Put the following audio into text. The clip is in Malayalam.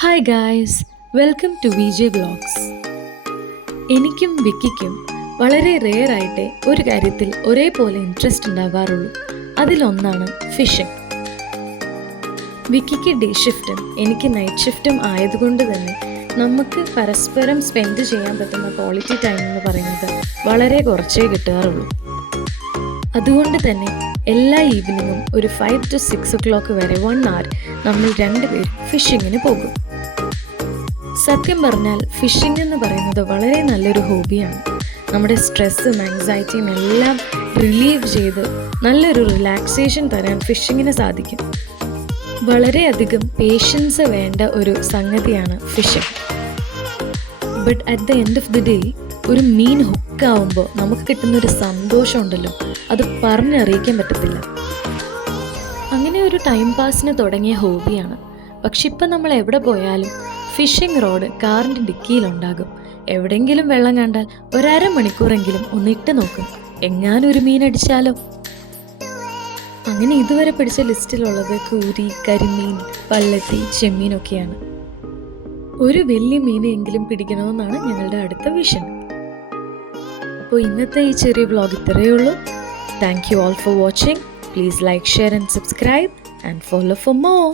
Hi guys, welcome to VJ vlogs. എനിക്കും വിക്കിക്കും വളരെ റെയർ ആയിട്ടേ ഒരു കാര്യത്തിൽ ഒരേപോലെ ഇൻട്രസ്റ്റ് ഉണ്ടാവാറുള്ളൂ. അതിലൊന്നാണ് ഫിഷിംഗ്. വിക്കിക്ക് ഡേ ഷിഫ്റ്റും എനിക്ക് നൈറ്റ് ഷിഫ്റ്റും ആയതുകൊണ്ട് തന്നെ നമുക്ക് പരസ്പരം സ്പെൻഡ് ചെയ്യാൻ പറ്റുന്ന ക്വാളിറ്റി ടൈം എന്ന് പറയുന്നത് വളരെ കുറച്ചേ കിട്ടാറുള്ളൂ. അതുകൊണ്ട് തന്നെ എല്ലാ ഈവനിങ്ങും ഒരു 5 to 6 o'clock വരെ 1 hour നമ്മൾ രണ്ടുപേരും ഫിഷിങ്ങിന് പോകും. സത്യം പറഞ്ഞാൽ ഫിഷിംഗ് എന്ന് പറയുന്നത് വളരെ നല്ലൊരു ഹോബിയാണ്. നമ്മുടെ സ്ട്രെസ്സും ആങ്സൈറ്റിയും എല്ലാം റിലീവ് ചെയ്ത് നല്ലൊരു റിലാക്സേഷൻ തരാൻ ഫിഷിങ്ങിന് സാധിക്കും. വളരെയധികം പേഷ്യൻസ് വേണ്ട ഒരു സംഗതിയാണ് fishing. But at the end of the day ഒരു മീൻ ഹുക്കാവുമ്പോൾ നമുക്ക് കിട്ടുന്നൊരു സന്തോഷം ഉണ്ടല്ലോ, അത് പറഞ്ഞറിയിക്കാൻ പറ്റത്തില്ല. അങ്ങനെ ഒരു ടൈം പാസിന് തുടങ്ങിയ ഹോബിയാണ്. പക്ഷെ ഇപ്പം നമ്മൾ എവിടെ പോയാലും ഫിഷിംഗ് റോഡ് കാറിൻ്റെ ഡിക്കിയിലുണ്ടാകും. എവിടെയെങ്കിലും വെള്ളം കണ്ടാൽ ഒരമണിക്കൂറെങ്കിലും ഒന്നിട്ട് നോക്കും, എങ്ങാനും ഒരു മീൻ അടിച്ചാലോ. അങ്ങനെ ഇതുവരെ പിടിച്ച ലിസ്റ്റിലുള്ളത് കൂരി, കരിമീൻ, പള്ളത്തി, ചെമ്മീനൊക്കെയാണ്. ഒരു വലിയ മീനെങ്കിലും പിടിക്കണമെന്നാണ് ഞങ്ങളുടെ അടുത്ത വിഷൻ. അപ്പോൾ ഇന്നത്തെ ഈ ചെറിയ വ്ളോഗ് ഇത്രയേ ഉള്ളൂ. Thank you all for watching. Please like, share and subscribe and follow for more.